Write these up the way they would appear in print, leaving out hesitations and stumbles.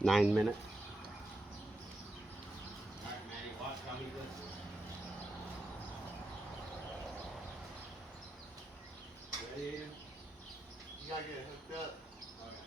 9 minutes. All right, Maddie, watch how he does this. Ready, Aiden? You gotta get it hooked up. Okay.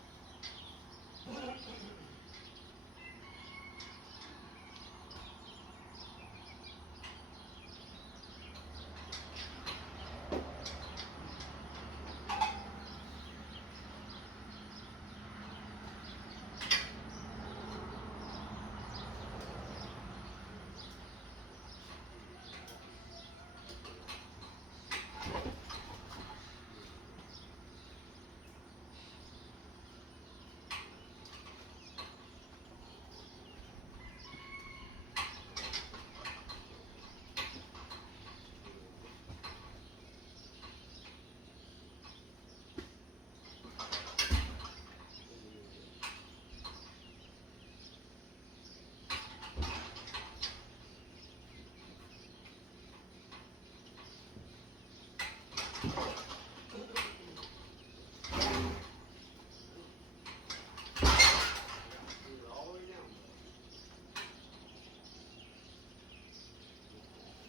All the way down.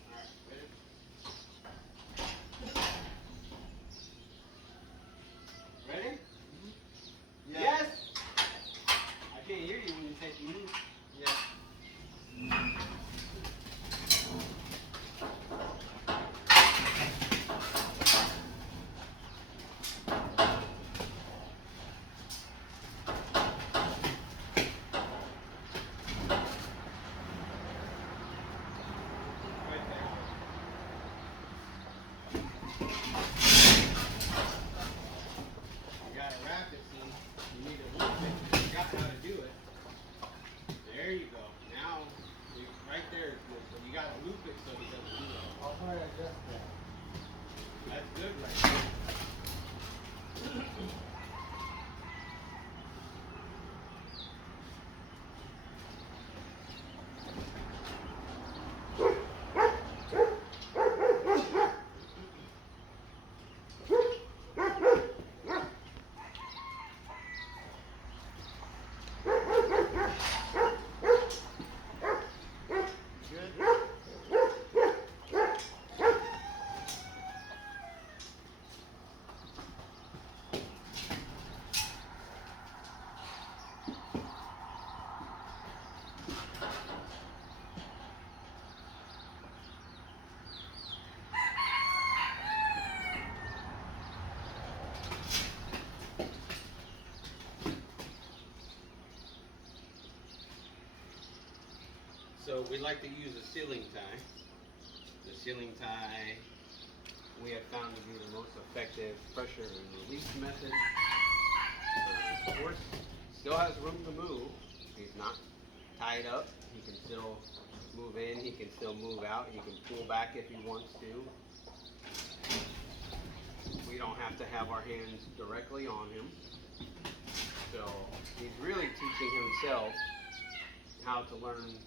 All right, ready? Ready? Yeah. Yes. I can't hear you when you say you move. Yeah. Right there. You gotta wrap it, see? You need to loop it. You forgot how to do it. There you go. Now, right there is good. So you gotta loop it so he doesn't do that. I'll try to adjust that. That's good right there. Good? So we like to use a ceiling tie. The ceiling tie we have found to be the most effective pressure and release method. Of course, still has room to move. He's not tied up. He can still move in. He can still move out. He can pull back if he wants to. We don't have to have our hands directly on him. So he's really teaching himself how to learn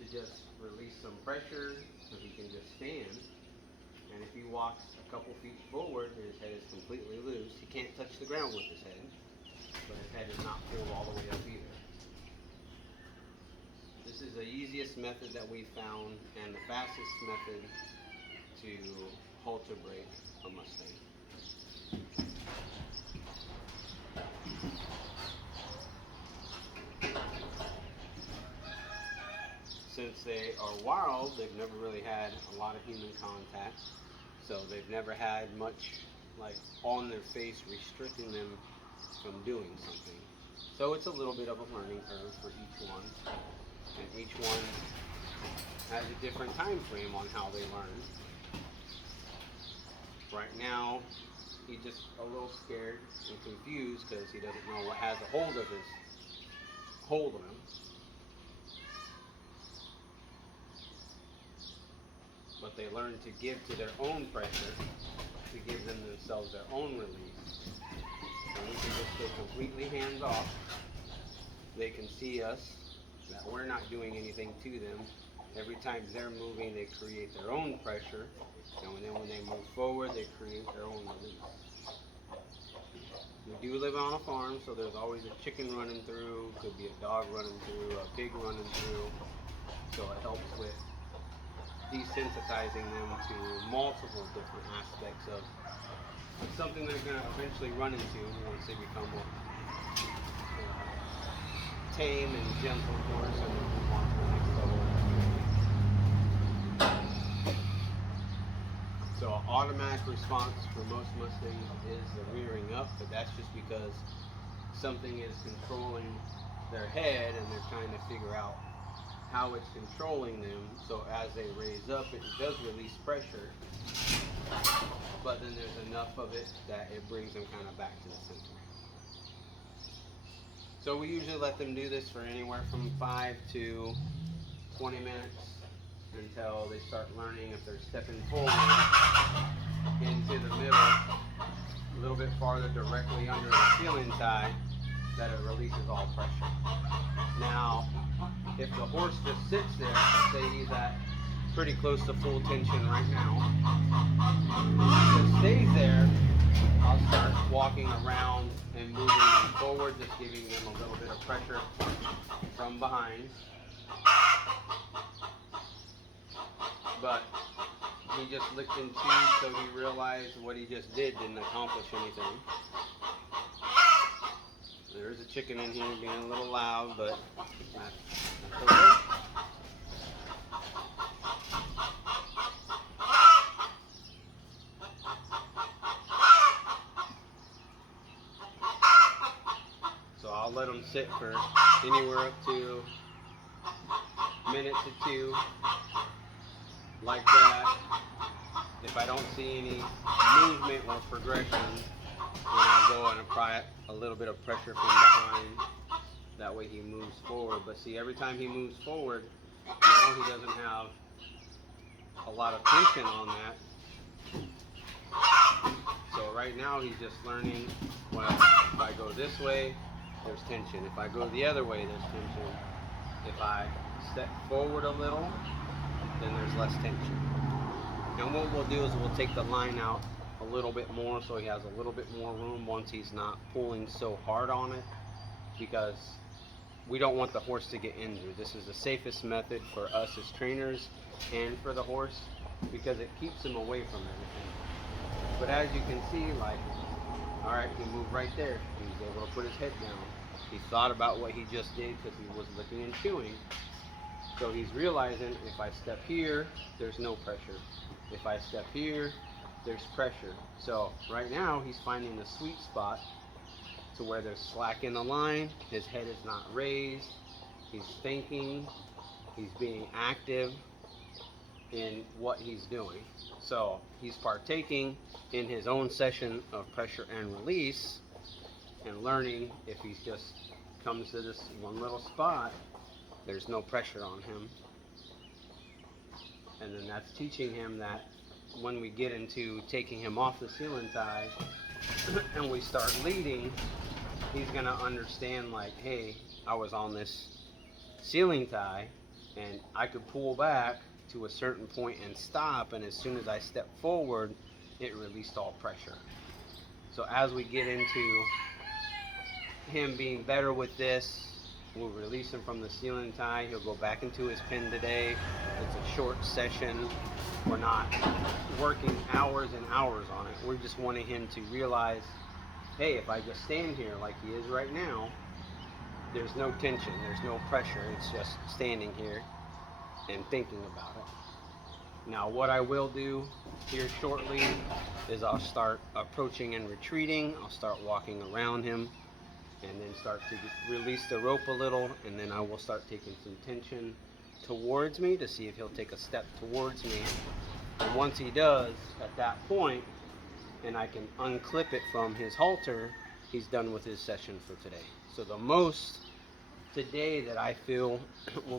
to just release some pressure so he can just stand. And if he walks a couple feet forward, his head is completely loose. He can't touch the ground with his head, but his head is not pulled all the way up either. This is the easiest method that we found and the fastest method to halter brake a Mustang. Since they are wild, they've never really had a lot of human contact. So they've never had much like on their face restricting them from doing something. So it's a little bit of a learning curve for each one. And each one has a different time frame on how they learn. Right now, he's just a little scared and confused because he doesn't know what has a hold of him. But they learn to give to their own pressure, to give themselves their own release. And we can just stay completely hands off. They can see us, that we're not doing anything to them. Every time they're moving, they create their own pressure. And then when they move forward, they create their own release. We do live on a farm, so there's always a chicken running through, could be a dog running through, a pig running through. So it helps with desensitizing them to multiple different aspects of something they're going to eventually run into once they become a tame and gentle horse and move on to the next level. So an automatic response for most Mustangs is the rearing up, but that's just because something is controlling their head and they're trying to figure out how it's controlling them. So as they raise up, it does release pressure, but then there's enough of it that it brings them kind of back to the center. So we usually let them do this for anywhere from 5 to 20 minutes until they start learning if they're stepping forward into the middle a little bit farther directly under the ceiling tie, that it releases all pressure. Now, if the horse just sits there, say he's at pretty close to full tension right now, if it stays there, I'll start walking around and moving them forward, just giving them a little bit of pressure from behind. But he just licked and chewed, so he realized what he just did didn't accomplish anything. There's a chicken in here being a little loud, but that's okay. So I'll let them sit for anywhere up to a minute to 2, like that. If I don't see any movement or progression, then I'll go and apply a little bit of pressure from behind. That way he moves forward. But see, every time he moves forward, now he doesn't have a lot of tension on that. So right now he's just learning, well, if I go this way, there's tension. If I go the other way, there's tension. If I step forward a little, then there's less tension. And what we'll do is we'll take the line out a little bit more so he has a little bit more room once he's not pulling so hard on it, because we don't want the horse to get injured. This is the safest method for us as trainers and for the horse, because it keeps him away from everything. But as you can see, like, all right, he moved right there. He was able to put his head down. He thought about what he just did because he was licking and chewing. So he's realizing, if I step here, there's no pressure. If I step here, there's pressure. So right now he's finding the sweet spot to where there's slack in the line, his head is not raised, he's thinking, he's being active in what he's doing. So he's partaking in his own session of pressure and release, and learning if he just comes to this one little spot, there's no pressure on him. And then that's teaching him that when we get into taking him off the ceiling tie and we start leading, he's going to understand, like, hey, I was on this ceiling tie and I could pull back to a certain point and stop, and as soon as I step forward, it released all pressure. So as we get into him being better with this, we'll release him from the ceiling tie. He'll go back into his pen today. It's a short session. We're not working hours and hours on it. We're just wanting him to realize, hey, if I just stand here like he is right now, there's no tension, there's no pressure. It's just standing here and thinking about it. Now what I will do here shortly is I'll start approaching and retreating. I'll start walking around him and then start to release the rope a little, and then I will start taking some tension towards me to see if he'll take a step towards me. And once he does, at that point, and I can unclip it from his halter, he's done with his session for today. So the most today that I feel will